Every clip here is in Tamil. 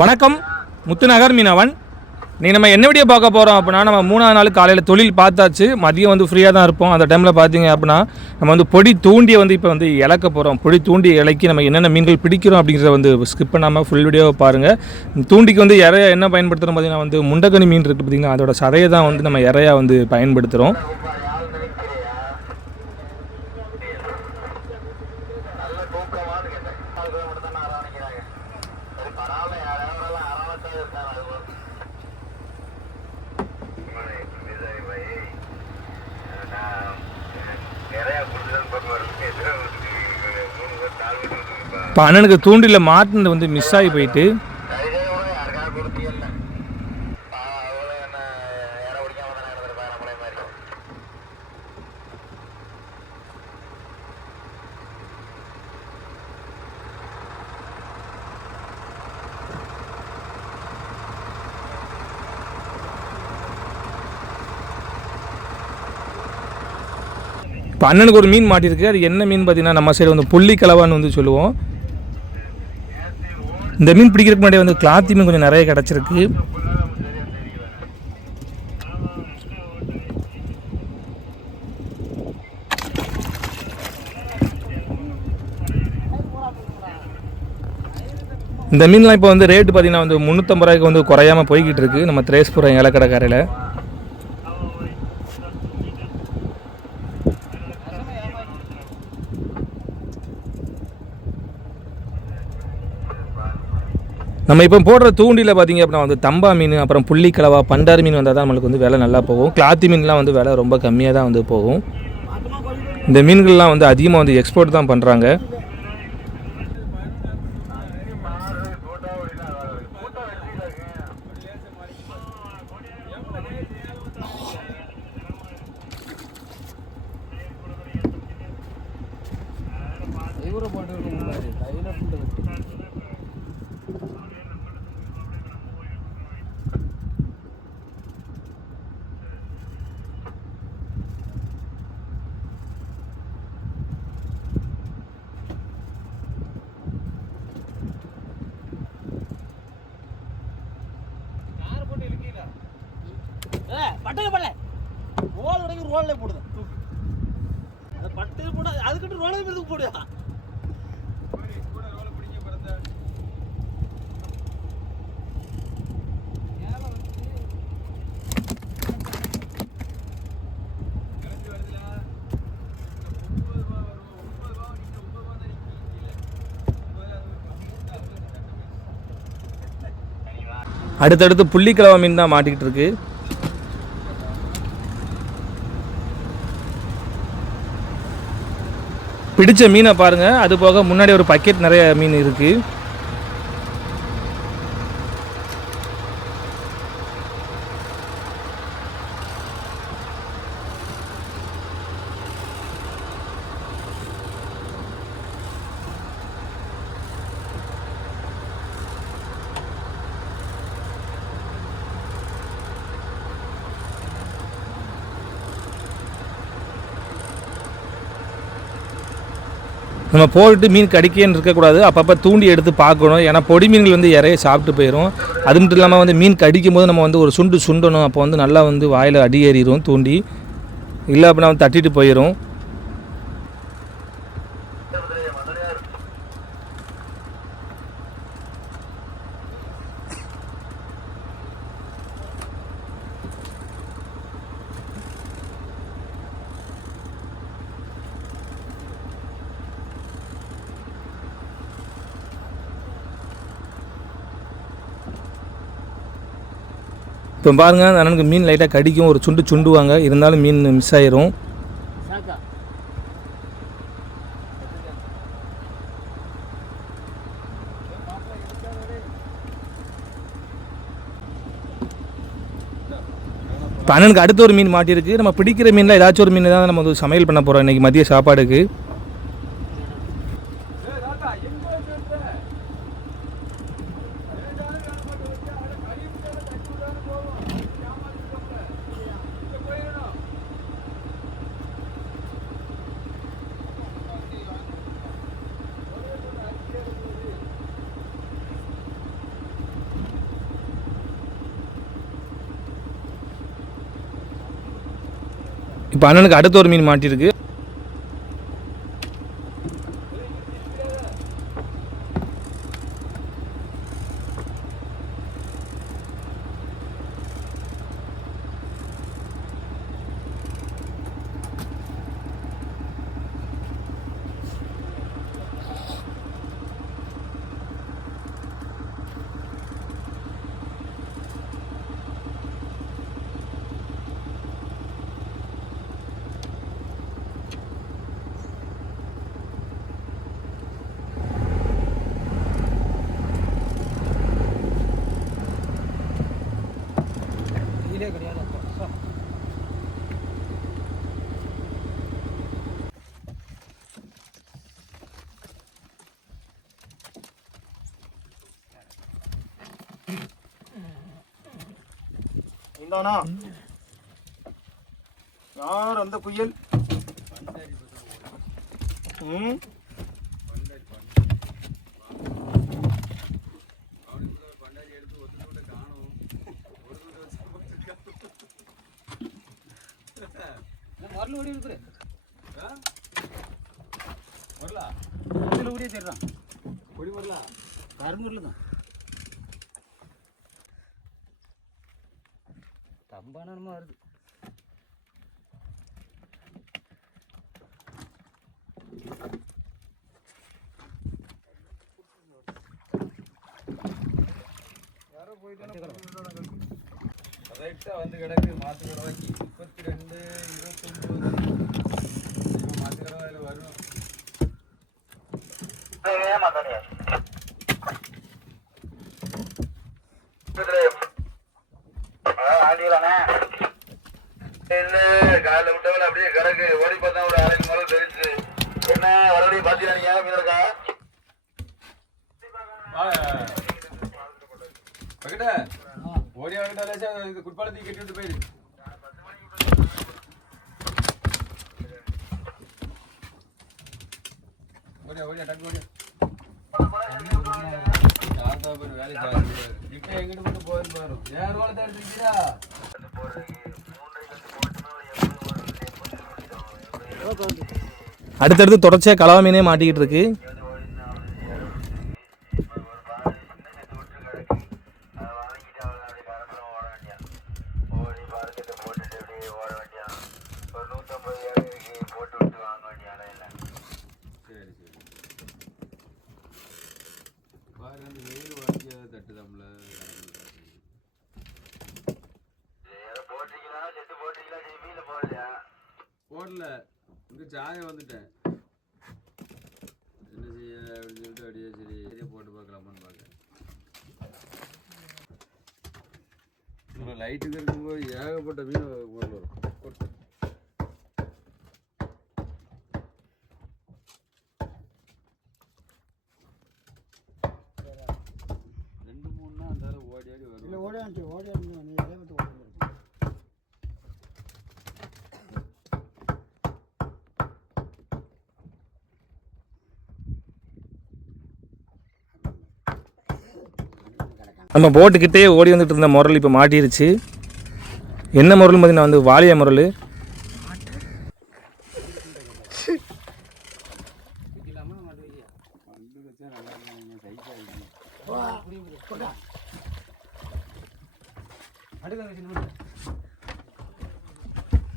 வணக்கம். முத்துநகர் மீனவன். நீ நம்ம என்ன வீடியோ பார்க்க போகிறோம் அப்படின்னா நம்ம மூணாவது நாள் காலையில் தொழில் பார்த்தாச்சு. மதியம் வந்து ஃப்ரீயாக தான் இருப்போம். அந்த டைமில் பார்த்தீங்க அப்படின்னா நம்ம வந்து பொடி தூண்டியை வந்து இப்போ வந்து இழக்க போகிறோம் பொடி தூண்டி இலக்கி நம்ம என்னென்ன மீன்கள் பிடிக்கிறோம் அப்படிங்கிறத வந்து ஸ்கிப் பண்ணாமல் ஃபுல் வீடியோவை பாருங்கள் தூண்டிக்கு வந்து இறைய என்ன பயன்படுத்துகிறோம் பார்த்தீங்கன்னா வந்து முண்டகனி மீன் இருக்குது பார்த்தீங்கன்னா அதோட சதையை தான் வந்து நம்ம இறையா வந்து பயன்படுத்துகிறோம் இப்போ அண்ணனுக்கு தூண்டில் மாட்டினது வந்து மிஸ் ஆகி போயிட்டு. இப்போ அண்ணனுக்கு ஒரு மீன் மாட்டியிருக்கு. அது என்ன மீன் பார்த்தீங்கன்னா நம்ம சைடு வந்து புள்ளி கலவான்னு வந்து சொல்லுவோம். இந்த மீன் பிடிக்கிறதுக்கு முன்னாடி வந்து கிளாத்தி மீன் கொஞ்சம் நிறைய கிடச்சிருக்கு. இந்த மீன்லாம் இப்போ வந்து ரேட்டு பார்த்தீங்கன்னா வந்து முந்நூற்றம்பது ரூபாய்க்கு வந்து குறையாம போய்கிட்டு இருக்கு. நம்ம திரேஸ்புரம் கரையில் நம்ம இப்போ போடுற தூண்டியில் பார்த்தீங்க அப்படின்னா வந்து தம்பா மீன் அப்புறம் புள்ளி கலவா மீன் வந்தால் தான் நம்மளுக்கு வந்து விலை நல்லா போகும். கிளாத்தி மீன்லாம் வந்து விலை ரொம்ப கம்மியாக தான் வந்து போகும். இந்த மீன்கள்லாம் வந்து அதிகமாக வந்து எக்ஸ்போர்ட் தான் பண்ணுறாங்க பட்டையில அதுக்கிட்ட ரோலே மீதுக்கு போடுவா அடுத்தடுத்து புள்ளி கலவா மீன் தான் மாட்டிக்கிட்டு இருக்கு. பிடிச்ச மீனை பாருங்க. அது போக முன்னாடி ஒரு பக்கெட் நிறைய மீன் இருக்கு. நம்ம போட்டு மீன் கடிக்கேன்னு இருக்கக்கூடாது. அப்பப்போ தூண்டி எடுத்து பார்க்கணும். ஏன்னா பொடி மீன்கள் வந்து இறைய சாப்பிட்டு போயிடும் அது மட்டும் இல்லாமல் வந்து மீன் கடிக்கும் போது நம்ம வந்து ஒரு சுண்டு சுண்டணும். அப்போ வந்து நல்லா வந்து வாயில் அடி ஏறிடும் தூண்டி. இல்லை அப்படின்னா வந்து தட்டிட்டு போயிடும் இப்போ பாருங்கள் அந்த அண்ணனுக்கு மீன் லைட்டாக கடிக்கும் ஒரு சுண்டு சுண்டுவாங்க. இருந்தாலும் மீன் மிஸ் ஆயிரும். இப்போ அண்ணனுக்கு அடுத்த ஒரு மீன் மாட்டியிருக்கு. நம்ம பிடிக்கிற மீனில் ஏதாச்சும் ஒரு மீன் தான் நம்ம வந்து சமையல் பண்ண போகிறோம் இன்றைக்கி மதிய சாப்பாடுக்கு. இப்போ அண்ணனுக்கு அடுத்த ஒரு மீன் மாட்டியிருக்கு வந்தானா? யார் அந்த புயல்? ம்? கரெக்டாக வந்து கிடக்கு. மாற்று கடவைக்கு முப்பத்தி ரெண்டு இருபத்தொம்போது. மாற்று கடவையில் வரும் காலைல விட்டவன அப்படியே கிடக்கு. ஓடி பார்த்தா ஒரு அரை மேல தெரிஞ்சு என்ன வரவழையும் பாத்தீங்க மீன் இருக்கா பக்கட்ட ஓடி வாங்கிட்டாலே இது குட்பாலத்தை கட்டி ஓடியா ஓடியா டக்கு ஓடியா. வேலை இப்போ எங்கிட்ட மட்டும் பாரு. ஏன் ரோல தான் அடுத்தடுத்து தொடர்ச்சியாக கலவா மீனே மாட்டிக்கிட்டு இருக்கு. வந்துட்டேன் நம்ம போட்டுக்கிட்டே ஓடி வந்துட்டு இருந்த முரல் இப்போ மாட்டிருச்சு. என்ன முரல் பார்த்தீங்கன்னா வந்து வாலிய முரல்? வந்து வச்சா நல்லா இருக்கும் சைஸாக இருக்கும்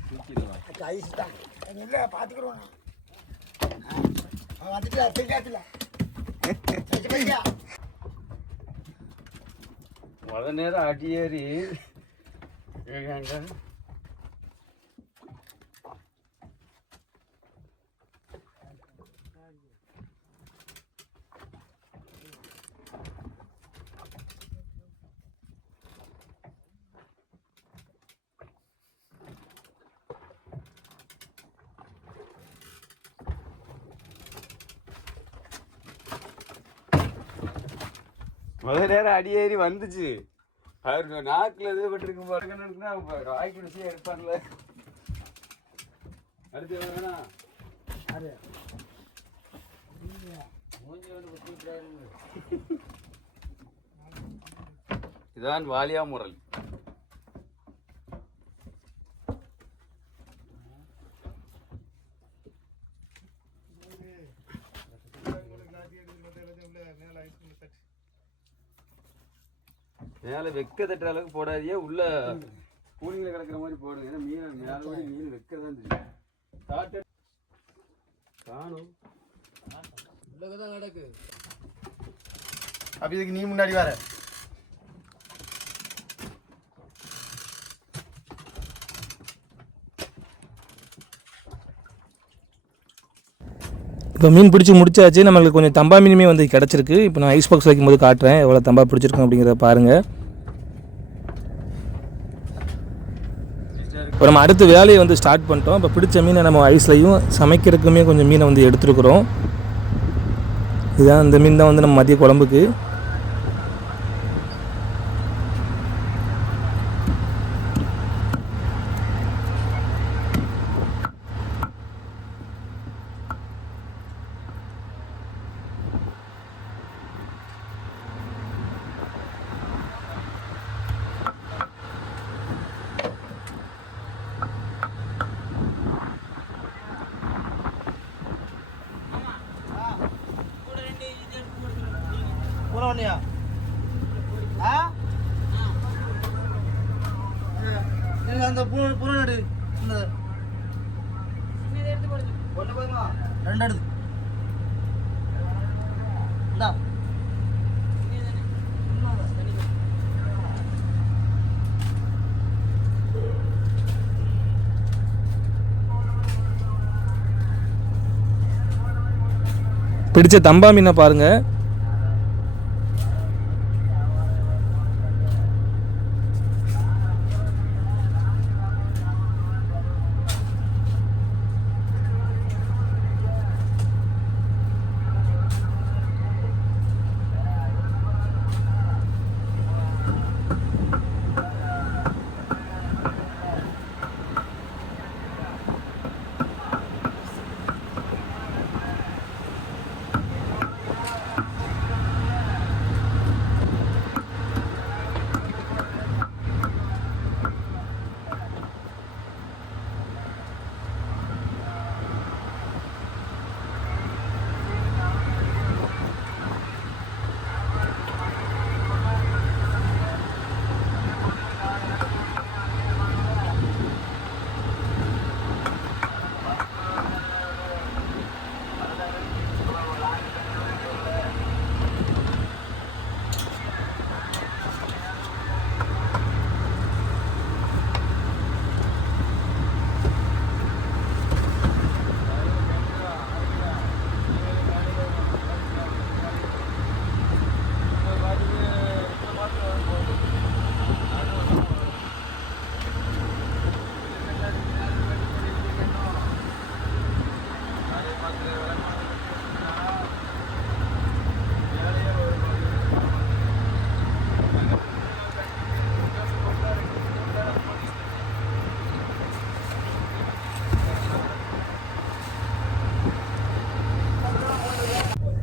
தூக்கிடலாம் ஐஸ் தான் இல்லை பார்த்துக்கிறோம் வந்துட்டு தெரியாதுல மழை நேரம் அடி ஏறி முதல் நேரம் அடி ஏறி வந்துச்சு. அவருக்கு நாக்கில் எது பட்டிருக்கும் பாருங்கன்னா வாய்க்கு ருசியாக எடுப்பார்ல அடுத்து வேணா இதான் வாலியா முரல் மேலே வெக்க தட்டுற அளவுக்கு போடாதீங்க. உள்ள கூலிங்கில் கிடக்குற மாதிரி போடுங்க. ஏன்னா மீன் மேலே போய் மீன் வெக்க தான் தெரியும். சாப்பிட்டு காணும். அப்ப இதுக்கு நீ முன்னாடி வர. இப்போ மீன் பிடிச்சி முடிச்சாச்சு நம்மளுக்கு கொஞ்சம் தம்பா மீனுமே வந்து கிடச்சிருக்கு. இப்போ நான் ஐஸ் பாக்ஸ் வைக்கும்போது காட்டுறேன் எவ்வளோ தம்பா பிடிச்சிருக்கோம் அப்படிங்கிறத பாருங்கள் இப்போ நம்ம அடுத்த வேலையை வந்து ஸ்டார்ட் பண்ணிட்டோம். இப்போ பிடிச்ச மீனை நம்ம ஐஸ்லையும் சமைக்கிறதுக்குமே கொஞ்சம் மீனை வந்து எடுத்துருக்குறோம். இதுதான் இந்த மீன் தான் வந்து நம்ம மதிய குழம்புக்கு. பூனை ஆ? அந்த பூனை பூனை நடு சின்னது ஒன்று போதுமா? ரெண்டு எடுத்து. இந்தா. பிடிச்ச தம்பா மீனை பாருங்கள்